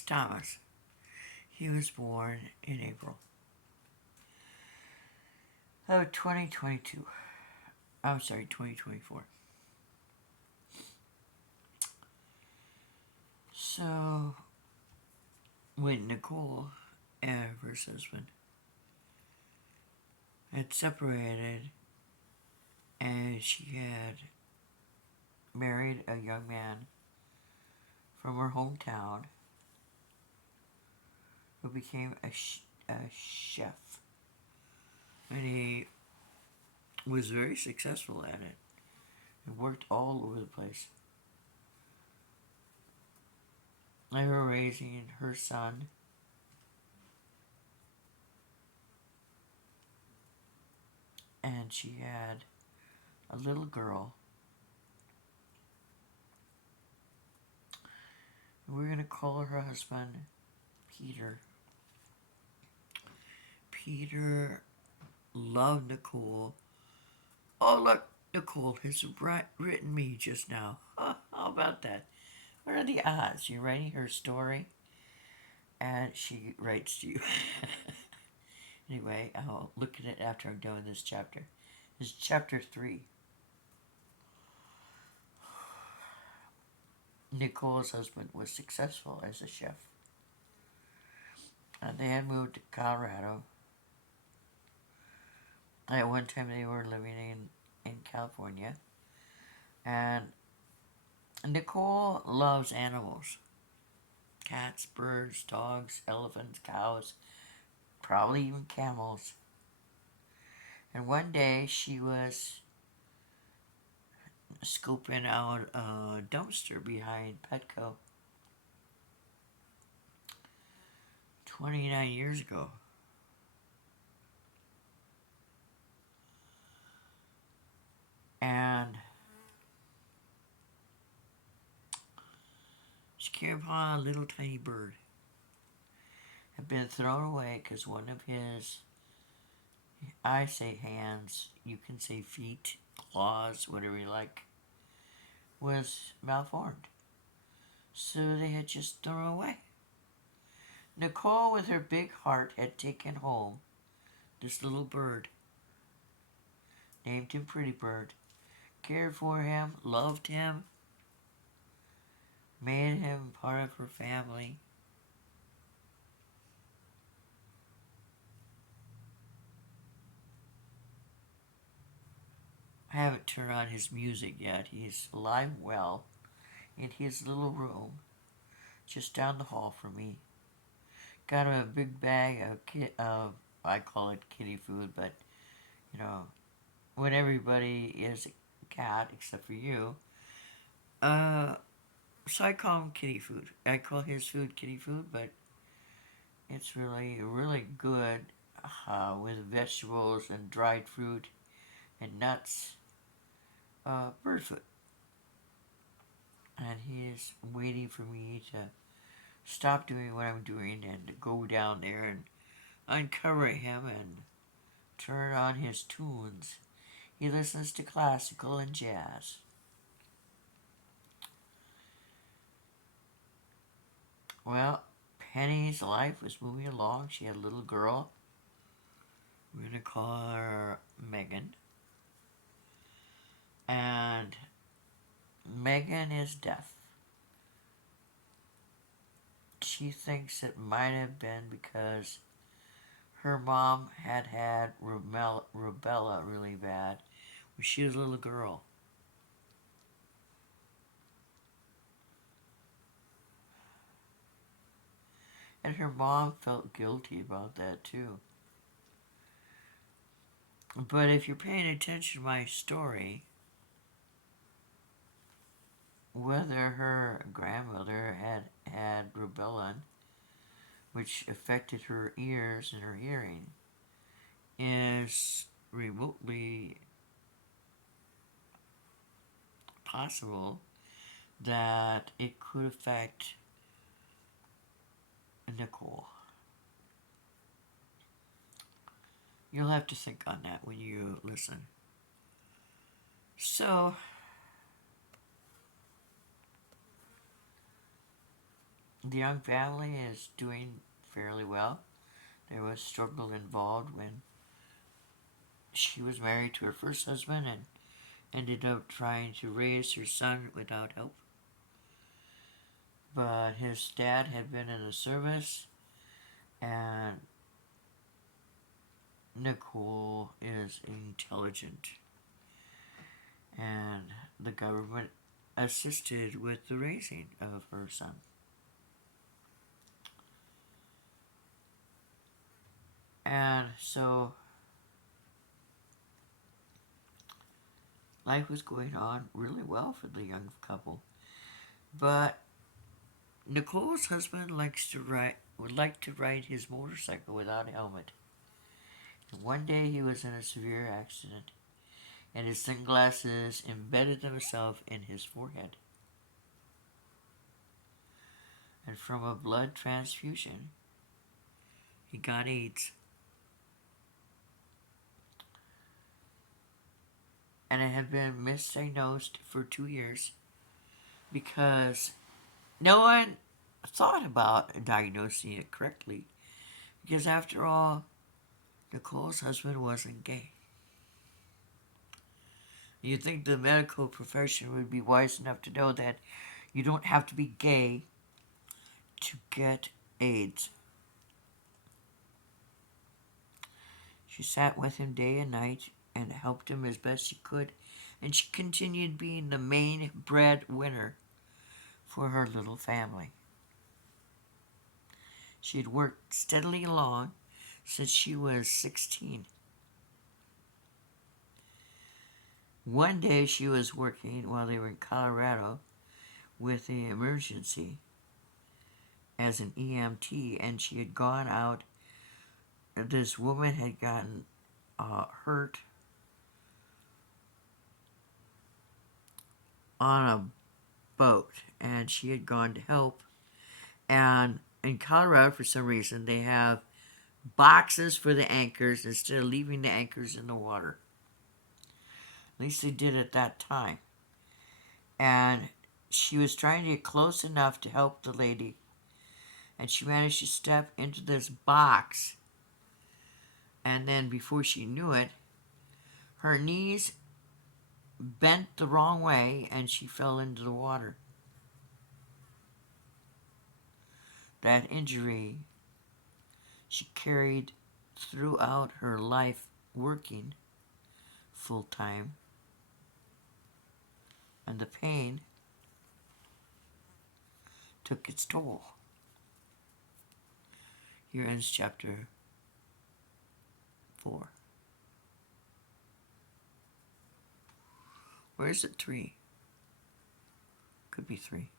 Thomas. He was born in April of 2022. I'm sorry, 2024. So, when Nicole and her husband had separated and she had married a young man from her hometown who became a chef. And he was very successful at it and worked all over the place. They were raising her son, and she had a little girl. We're going to call her husband Peter. Peter loved Nicole. Oh, look, Nicole has written me just now. How about that? What are the odds? You're writing her story, and she writes to you. Anyway, I'll look at it after I'm done with this chapter. This is chapter 3. Nicole's husband was successful as a chef. And they had moved to Colorado. At one time they were living in California. And Nicole loves animals. Cats, birds, dogs, elephants, cows, probably even camels. And one day she was scoping out a dumpster behind Petco 29 years ago. And she came upon a little tiny bird. Had been thrown away because one of his, I say hands, you can say feet, claws, whatever you like, was malformed. So they had just thrown away. Nicole, with her big heart, had taken home this little bird, named him Pretty Bird, cared for him, loved him, made him part of her family. I haven't turned on his music yet. He's alive and well in his little room just down the hall from me. Got him a big bag of I call it kitty food, but you know, when everybody is a cat except for you, so I call him kitty food. I call his food kitty food, but it's really good with vegetables and dried fruit and nuts, bird food. And he is waiting for me to stop doing what I'm doing and to go down there and uncover him and turn on his tunes. He listens to classical and jazz. Well, Penny's life was moving along. She had a little girl. We're going to call her Megan. And Megan is deaf. She thinks it might have been because her mom had rubella really bad when she was a little girl. And her mom felt guilty about that too. But if you're paying attention to my story, whether her grandmother had rubella, which affected her ears and her hearing, is remotely possible that it could affect Nicole. You'll have to think on that when you listen. So, The young family is doing fairly well. There was struggle involved when she was married to her first husband and ended up trying to raise her son without help. But his dad had been in the service, and Nicole is intelligent, and the government assisted with the raising of her son. And so life was going on really well for the young couple. But Nicole's husband would like to ride his motorcycle without a helmet. And one day he was in a severe accident, and his sunglasses embedded themselves in his forehead. And from a blood transfusion, he got AIDS. And it had been misdiagnosed for 2 years because no one thought about diagnosing it correctly. Because after all, Nicole's husband wasn't gay. You'd think the medical profession would be wise enough to know that you don't have to be gay to get AIDS. She sat with him day and night and helped him as best she could, and she continued being the main breadwinner for her little family. She had worked steadily along since she was 16. One day she was working while they were in Colorado with the emergency as an EMT, and she had gone out. This woman had gotten hurt on a boat, and she had gone to help. And in Colorado, for some reason, they have boxes for the anchors instead of leaving the anchors in the water. At least they did at that time. And she was trying to get close enough to help the lady, and she managed to step into this box. And then before she knew it, her knees bent the wrong way and she fell into the water. That injury she carried throughout her life working full time, and the pain took its toll. Here ends chapter 4. Where is it? 3? Could be 3.